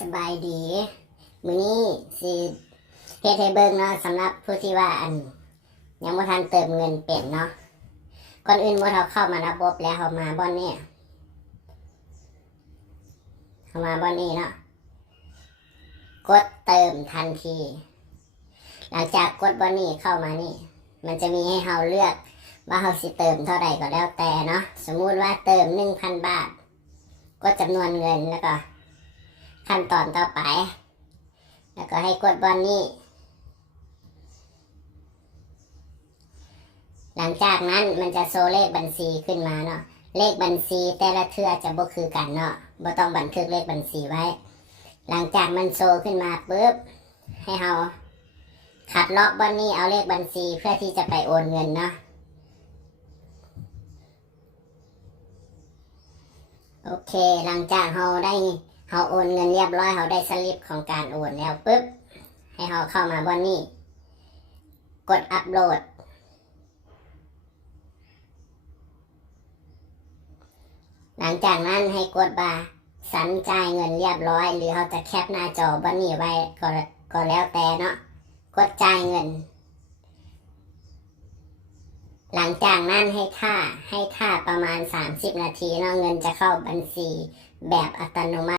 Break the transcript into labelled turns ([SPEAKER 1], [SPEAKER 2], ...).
[SPEAKER 1] สบายดี มื้อนี้สิเฮ็ดให้เบิ่งเนาะสำหรับผู้ที่ว่าอัน ยังบ่ทันเติมเงินเป็นเนาะก่อนอื่นว่เราเข้ามาระบบแล้วเขามาบ่อนนี้เข้ามาบ่อนนี้เนาะกดเติมทันที หลังจากกดบ่อนนี้เข้ามานี่ มันจะมีให้เราเลือกว่าเราสิเติมเท่าไหร่ก็แล้วแต่เนาะสมมุติว่าเติมหนึ่งพันบาทก็จำนวนเงินแล้วก็ ขั้นตอนต่อไป แล้วก็ให้กดบอลนี้ หลังจากนั้นมันจะโซเลขบัญชีขึ้นมาเนาะเลขบัญชีแต่ละเทือจะบ่คือกันเนาะบ่ต้องบันทึกเลขบัญชีไว้ หลังจากมันโซขึ้นมาปุ๊บให้เราขัดเลาะบอนนี้เอาเลขบัญชีเพื่อที่จะไปโอนเงินเนาะโอเค หลังจากเราได้ เราโอนเงินเรียบร้อยเราได้สลิปของการโอนแล้วปุ๊บให้เราเข้ามาบนนี้ กดอัปโหลด หลังจากนั้นให้กดบาร์สันจ่ายเงินเรียบร้อย หรือเราจะแคปหน้าจอบนนี้ไว้ก็ก็แล้วแต่เนาะกดจ่ายเงิน หลังจากนั้นให้ท่าให้ท่าประมาณ 30 นาทีเนาะเงินจะเข้าบัญชีแบบอัตโนมัติ